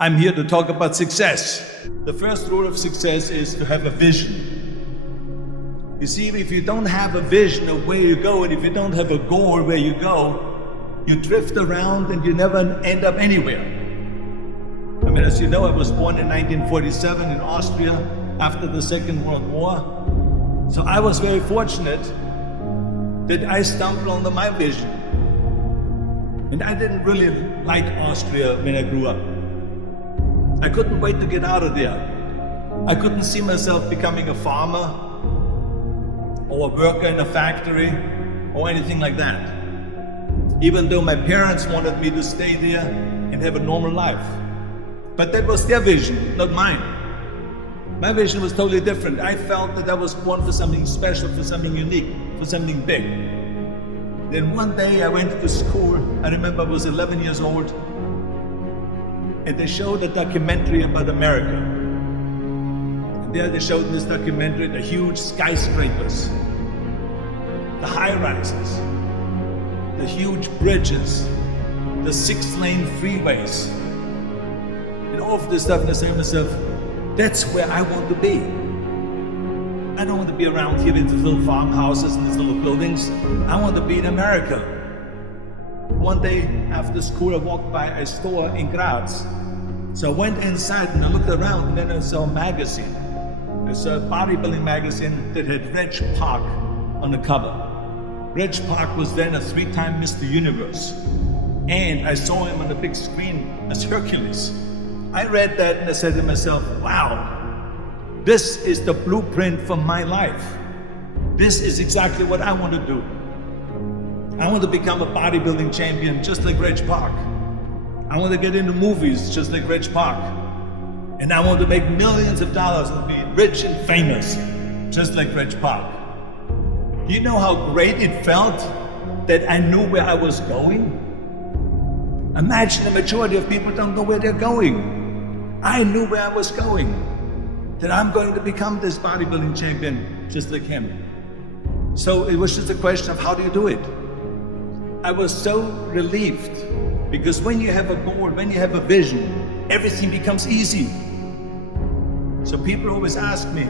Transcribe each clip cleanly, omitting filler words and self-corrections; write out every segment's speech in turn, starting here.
I'm here to talk about success. The first rule of success is to have a vision. You see, if you don't have a vision of where you go, and if you don't have a goal where you go, you drift around and you never end up anywhere. I mean, as you know, I was born in 1947 in Austria after the Second World War. So I was very fortunate that I stumbled onto my vision. And I didn't really like Austria when I grew up. I couldn't wait to get out of there. I couldn't see myself becoming a farmer or a worker in a factory or anything like that. Even though my parents wanted me to stay there and have a normal life. But that was their vision, not mine. My vision was totally different. I felt that I was born for something special, for something unique, for something big. Then one day I went to school. I remember I was 11 years old, and they showed a documentary about America. And there they showed in this documentary the huge skyscrapers, the high-rises, the huge bridges, the 6-lane freeways, and all of this stuff. And I said to myself, that's where I want to be. I don't want to be around here in these little farmhouses and these little buildings. I want to be in America. One day after school, I walked by a store in Graz. So I went inside and I looked around, and then I saw a magazine. I saw a bodybuilding magazine that had Reg Park on the cover. Reg Park was then a 3-time Mr. Universe. And I saw him on the big screen as Hercules. I read that and I said to myself, wow, this is the blueprint for my life. This is exactly what I want to do. I want to become a bodybuilding champion just like Reg Park. I want to get into movies just like Reg Park. And I want to make millions of dollars and be rich and famous just like Reg Park. Do you know how great it felt that I knew where I was going? Imagine the majority of people don't know where they're going. I knew where I was going, that I'm going to become this bodybuilding champion just like him. So it was just a question of how do you do it? I was so relieved, because when you have a goal, when you have a vision, everything becomes easy. So people always ask me,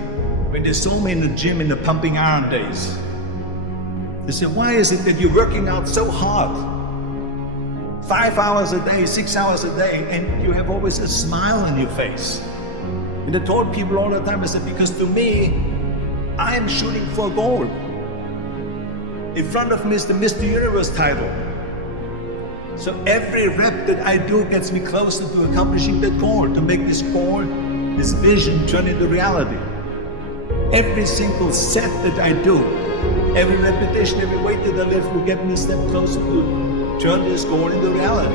when they saw me in the gym in the pumping iron days, they said, why is it that you're working out so hard? 5 hours a day, 6 hours a day, and you have always a smile on your face. And I told people all the time, I said, because to me, I am shooting for a goal. In front of me is the Mr. Universe title. So every rep that I do gets me closer to accomplishing that goal, to make this goal, this vision turn into reality. Every single set that I do, every repetition, every weight that I lift will get me a step closer to turn this goal into reality.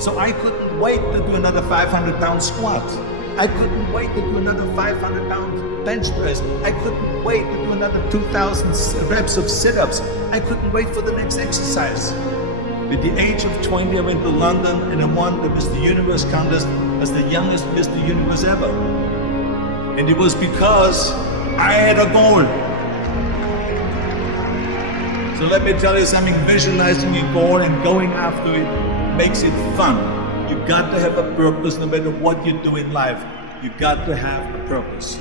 So I couldn't wait to do another 500-pound squat. I couldn't wait to do another 500-pound bench press. I couldn't wait to do another 2,000 reps of sit-ups. I couldn't wait for the next exercise. At the age of 20, I went to London and I won the Mr. Universe contest as the youngest Mr. Universe ever. And it was because I had a goal. So let me tell you something, visualizing your goal and going after it makes it fun. You got to have a purpose no matter what you do in life. You got to have a purpose.